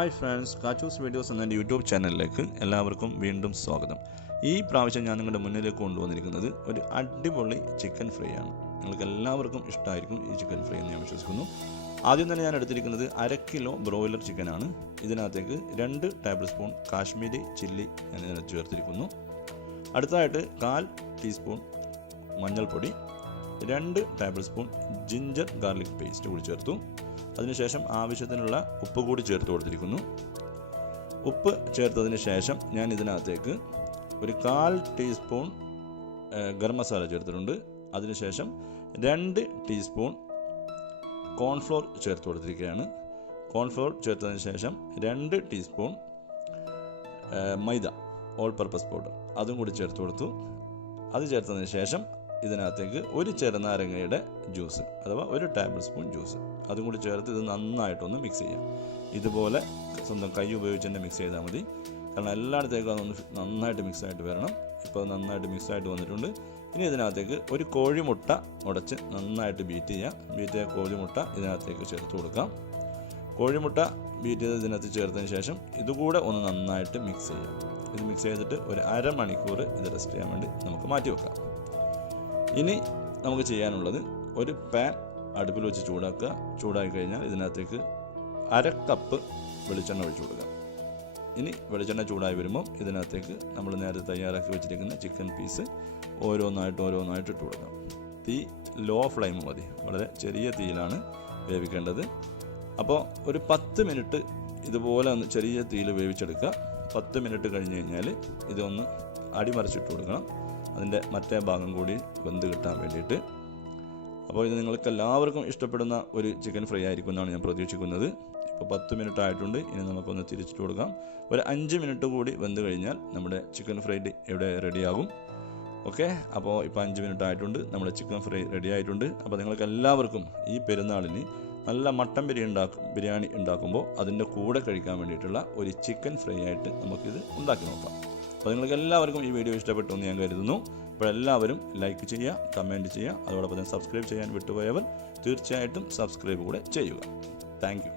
Hi friends, Kachus videos എന്ന YouTube ചാനലിലേക്ക് എല്ലാവർക്കും വീണ്ടും സ്വാഗതം. ഈ പ്രാവശ്യം ഞാൻ നിങ്ങളുടെ മുന്നിലേക്ക് കൊണ്ടുവന്നിരിക്കുന്നത് ഒരു അടിപൊളി ചിക്കൻ ഫ്രൈ ആണ്. നിങ്ങൾക്ക് എല്ലാവർക്കും ഇഷ്ടമായിരിക്കും ഈ ചിക്കൻ ഫ്രൈ എന്ന് ഞാൻ വിശ്വസിക്കുന്നു. ആദ്യം തന്നെ ഞാൻ എടുത്തിരിക്കുന്നത് 1/2 കിലോ ബ്രോയിലർ ചിക്കനാണ്. ഇതിനകത്തേക്ക് 2 ടേബിൾ സ്പൂൺ കാശ്മീരി ചില്ലി ഞാൻ ഇതിനകത്ത് ചേർത്തിരിക്കുന്നു. അടുത്തതായിട്ട് 1/4 ടീസ്പൂൺ മഞ്ഞൾപ്പൊടി, 2 table spoon ginger garlic paste കൂടി ചേർത്തു. അതിനുശേഷം ആവശ്യത്തിനുള്ള ഉപ്പ് കൂടി ചേർത്ത് കൊടുത്തിരിക്കുന്നു. ഉപ്പ് ചേർത്തതിന് ശേഷം ഞാൻ ഇതിനകത്തേക്ക് ഒരു 1/4 ടീസ്പൂൺ ഗരം മസാല ചേർത്തിട്ടുണ്ട്. അതിനുശേഷം 2 ടീസ്പൂൺ കോൺഫ്ലോർ ചേർത്ത് കൊടുത്തിരിക്കുകയാണ്. കോൺഫ്ലോർ ചേർത്തതിന് ശേഷം 2 ടീസ്പൂൺ മൈദ ഓൾ പർപ്പസ് പൗഡർ അതും കൂടി ചേർത്ത് കൊടുത്തു. അത് ചേർത്തതിന് ശേഷം ഇതിനകത്തേക്ക് ഒരു ചെറുനാരങ്ങയുടെ ജ്യൂസ് അഥവാ 1 ടേബിൾ സ്പൂൺ ജ്യൂസ് അതും കൂടി ചേർത്ത് ഇത് നന്നായിട്ടൊന്ന് മിക്സ് ചെയ്യാം. ഇതുപോലെ സ്വന്തം കൈ ഉപയോഗിച്ച് തന്നെ മിക്സ് ചെയ്താൽ മതി, കാരണം എല്ലായിടത്തേക്കും അതൊന്ന് നന്നായിട്ട് മിക്സായിട്ട് വരണം. ഇപ്പോൾ നന്നായിട്ട് മിക്സായിട്ട് വന്നിട്ടുണ്ട്. ഇനി ഇതിനകത്തേക്ക് ഒരു കോഴിമുട്ട ഉടച്ച് നന്നായിട്ട് ബീറ്റ് ചെയ്യാം. ബീറ്റ് ചെയ്ത കോഴിമുട്ട ഇതിനകത്തേക്ക് ചേർത്ത് കൊടുക്കാം. കോഴിമുട്ട ബീറ്റ് ചെയ്ത് ഇതിനകത്ത് ചേർത്തതിന് ശേഷം ഇതുകൂടെ ഒന്ന് നന്നായിട്ട് മിക്സ് ചെയ്യാം. ഇത് മിക്സ് ചെയ്തിട്ട് ഒരു 1/2 മണിക്കൂർ ഇത് റെസ്റ്റ് ചെയ്യാൻ വേണ്ടി നമുക്ക് മാറ്റി വെക്കാം. ഇനി നമുക്ക് ചെയ്യാനുള്ളത് ഒരു പാൻ അടുപ്പിൽ വെച്ച് ചൂടാക്കുക. ചൂടാക്കി കഴിഞ്ഞാൽ ഇതിനകത്തേക്ക് 1/2 കപ്പ് വെളിച്ചെണ്ണ ഒഴിച്ചു കൊടുക്കുക. ഇനി വെളിച്ചെണ്ണ ചൂടായി വരുമ്പോൾ ഇതിനകത്തേക്ക് നമ്മൾ നേരത്തെ തയ്യാറാക്കി വെച്ചിരിക്കുന്ന ചിക്കൻ പീസ് ഓരോന്നായിട്ട് ഇട്ട് കൊടുക്കാം. തീ ലോ ഫ്ലെയിം മതി, വളരെ ചെറിയ തീയിലാണ് വേവിക്കേണ്ടത്. അപ്പോൾ ഒരു 10 മിനിറ്റ് ഇതുപോലെ ഒന്ന് ചെറിയ തീയിൽ വേവിച്ചെടുക്കുക. 10 മിനിറ്റ് കഴിഞ്ഞ് കഴിഞ്ഞാൽ ഇതൊന്ന് അടിമറിച്ചിട്ട് കൊടുക്കണം, അതിൻ്റെ മറ്റേ ഭാഗം കൂടി വെന്ത് കിട്ടാൻ വേണ്ടിയിട്ട്. അപ്പോൾ ഇത് നിങ്ങൾക്ക് എല്ലാവർക്കും ഇഷ്ടപ്പെടുന്ന ഒരു ചിക്കൻ ഫ്രൈ ആയിരിക്കും എന്നാണ് ഞാൻ പ്രതീക്ഷിക്കുന്നത്. ഇപ്പോൾ 10 മിനിറ്റ് ആയിട്ടുണ്ട്. ഇനി നമുക്കൊന്ന് തിരിച്ചിട്ട് കൊടുക്കാം. ഒരു 5 മിനിറ്റ് കൂടി വെന്ത് കഴിഞ്ഞാൽ നമ്മുടെ ചിക്കൻ ഫ്രൈ ഇവിടെ റെഡിയാകും. ഓക്കെ, അപ്പോൾ ഇപ്പോൾ 5 മിനിറ്റ് ആയിട്ടുണ്ട്, നമ്മുടെ ചിക്കൻ ഫ്രൈ റെഡി ആയിട്ടുണ്ട്. അപ്പോൾ നിങ്ങൾക്ക് എല്ലാവർക്കും ഈ പെരുന്നാളിന് നല്ല മട്ടൻ ബിരിയാണി ഉണ്ടാക്കുമ്പോൾ അതിൻ്റെ കൂടെ കഴിക്കാൻ വേണ്ടിയിട്ടുള്ള ഒരു ചിക്കൻ ഫ്രൈ ആയിട്ട് നമുക്കിത് ഉണ്ടാക്കി നോക്കാം. അപ്പോൾ നിങ്ങൾക്ക് എല്ലാവർക്കും ഈ വീഡിയോ ഇഷ്ടപ്പെട്ടു എന്ന് ഞാൻ കരുതുന്നു. അപ്പോൾ എല്ലാവരും ലൈക്ക് ചെയ്യുക, കമൻറ്റ് ചെയ്യുക, അതോടൊപ്പം തന്നെ സബ്സ്ക്രൈബ് ചെയ്യാൻ വിട്ടുപോയവർ തീർച്ചയായിട്ടും സബ്സ്ക്രൈബ് കൂടെ ചെയ്യുക. Thank you.